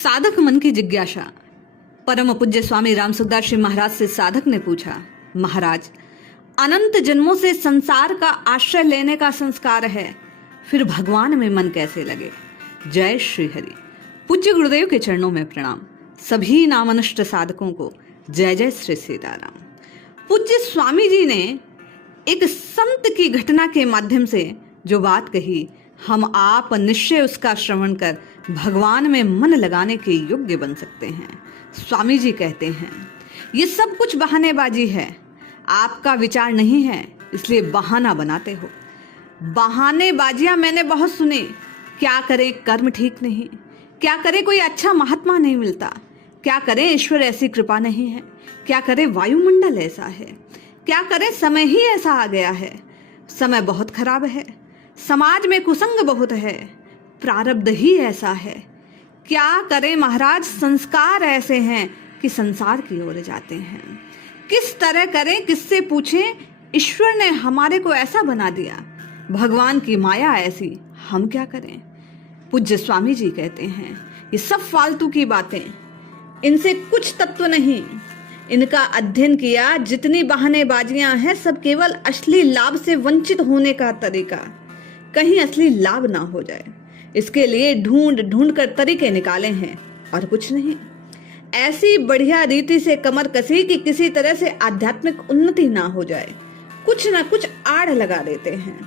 साधक मन की जिज्ञासा। परम पूज्य स्वामी राम सुखदास जी महाराज से साधक ने पूछा, महाराज, अनंत जन्मों से संसार का आश्रय लेने का संस्कार है, फिर भगवान में मन कैसे लगे? जय श्री हरि। पूज्य गुरुदेव के चरणों में प्रणाम। सभी नामनिष्ठ साधकों को जय जय श्री सीताराम। पूज्य स्वामी जी ने एक संत की घटना के माध्यम से जो बात कही, हम आप निश्चय उसका श्रवण कर भगवान में मन लगाने के योग्य बन सकते हैं। स्वामी जी कहते हैं, ये सब कुछ बहानेबाजी है, आपका विचार नहीं है, इसलिए बहाना बनाते हो। बहानेबाजियां मैंने बहुत सुने। क्या करें, कर्म ठीक नहीं, क्या करें, कोई अच्छा महात्मा नहीं मिलता, क्या करें, ईश्वर ऐसी कृपा नहीं है, क्या करें, वायुमंडल ऐसा है, क्या करें, समय ही ऐसा आ गया है, समय बहुत खराब है, समाज में कुसंग बहुत है, प्रारब्ध ही ऐसा है। क्या करें महाराज, संस्कार ऐसे हैं कि संसार की ओर जाते हैं। किस तरह करें, किससे पूछें? ईश्वर ने हमारे को ऐसा बना दिया, भगवान की माया ऐसी, हम क्या करें? पूज्य स्वामी जी कहते हैं, ये सब फालतू की बातें, इनसे कुछ तत्व नहीं। इनका अध्ययन किया, जितनी बहानेबाजियां हैं सब केवल असली लाभ से वंचित होने का तरीका, कहीं असली लाभ ना हो जाए, इसके लिए ढूंढ ढूंढ कर तरीके निकाले हैं और कुछ नहीं। ऐसी बढ़िया रीति से कमर कसी कि किसी तरह से आध्यात्मिक उन्नति ना हो जाए, कुछ ना कुछ आड़ लगा देते हैं।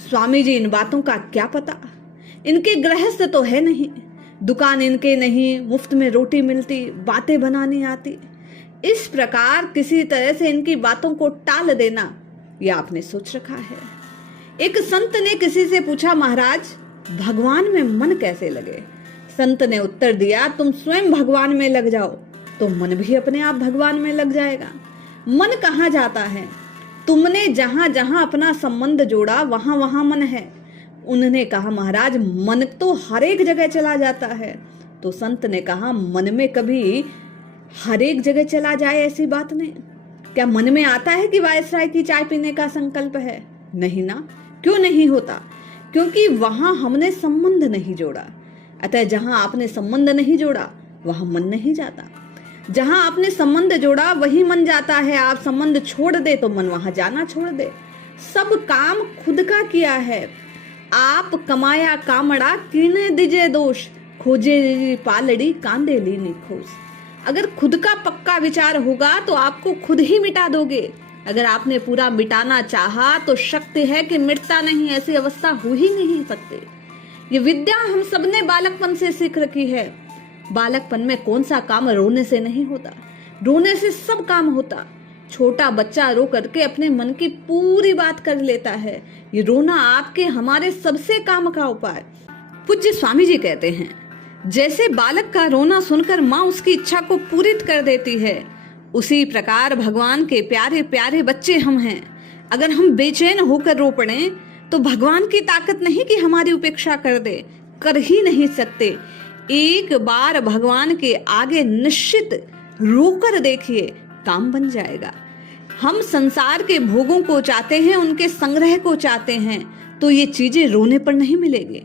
स्वामी जी इन बातों का क्या पता, इनके गृहस्थ तो है नहीं, दुकान इनके नहीं, मुफ्त में रोटी मिलती, बातें बनानी आती। इस प्रकार किसी तरह से इनकी बातों को टाल देना, यह आपने सोच रखा है। एक संत ने किसी से पूछा, महाराज, भगवान में मन कैसे लगे? संत ने उत्तर दिया, तुम स्वयं भगवान में लग जाओ तो मन भी अपने आप भगवान में लग जाएगा। मन कहाँ जाता है? तुमने जहां जहां अपना संबंध जोड़ा वहां वहां मन है। उन्होंने कहा, महाराज, मन तो हर एक जगह चला जाता है। तो संत ने कहा, मन में कभी हर एक जगह चला जाए ऐसी बात नहीं। क्या मन में आता है कि वायसराय की चाय पीने का संकल्प है? नहीं ना। क्यों नहीं होता? क्योंकि वहां हमने संबंध नहीं जोड़ा। अतः जहां आपने संबंध नहीं जोड़ा वहां मन नहीं जाता, जहां आपने संबंध जोड़ा वही मन जाता है। आप संबंध छोड़ दे तो मन वहां जाना छोड़ दे। सब काम खुद का किया है। आप कमाया कामड़ा कीने दिजे दोष, खोजे पालड़ी कांदे ली निखोस। अगर खुद का पक्का विचार होगा तो आपको खुद ही मिटा दोगे। अगर आपने पूरा मिटाना चाहा तो शक्ति है कि मिटता नहीं, ऐसी अवस्था हो ही नहीं सकती। ये विद्या हम सबने बालकपन से सीख रखी है। बालकपन में कौन सा काम रोने से नहीं होता, रोने से सब काम होता। छोटा बच्चा रो करके अपने मन की पूरी बात कर लेता है। ये रोना आपके हमारे सबसे काम का उपाय। पूज्य स्वामी जी कहते हैं, जैसे बालक का रोना सुनकर माँ उसकी इच्छा को पूरित कर देती है, उसी प्रकार भगवान के प्यारे प्यारे बच्चे हम हैं। अगर हम बेचैन होकर रो पड़े तो भगवान की ताकत नहीं कि हमारी उपेक्षा कर दे, कर ही नहीं सकते। एक बार भगवान के आगे निश्चित रोकर देखिए, काम बन जाएगा। हम संसार के भोगों को चाहते हैं, उनके संग्रह को चाहते हैं, तो ये चीजें रोने पर नहीं मिलेगी।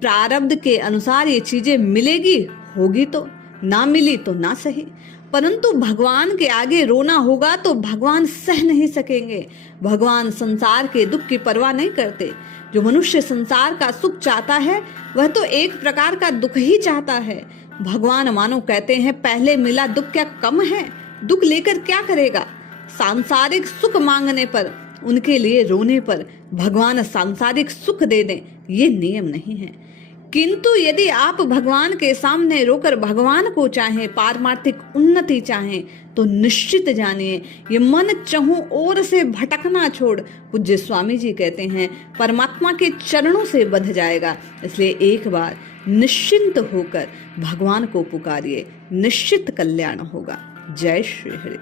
प्रारब्ध के अनुसार ये चीजें मिलेगी, होगी तो, ना मिली तो ना सही। परंतु भगवान के आगे रोना होगा तो भगवान सह नहीं सकेंगे। भगवान संसार के दुख की परवाह नहीं करते। जो मनुष्य संसार का सुख चाहता है वह तो एक प्रकार का दुख ही चाहता है। भगवान मानो कहते हैं, पहले मिला दुख क्या कम है? दुख लेकर क्या करेगा? सांसारिक सुख मांगने पर, उनके लिए रोने पर भगवान सांसारिक सुख दे दें, ये नियम नहीं है। किंतु यदि आप भगवान के सामने रोकर भगवान को चाहें, पारमार्थिक उन्नति चाहें, तो निश्चित जानिए ये मन चहुं ओर से भटकना छोड़, पूज्य स्वामी जी कहते हैं, परमात्मा के चरणों से बंध जाएगा। इसलिए एक बार निश्चिंत होकर भगवान को पुकारिए, निश्चित कल्याण होगा। जय श्री हरि।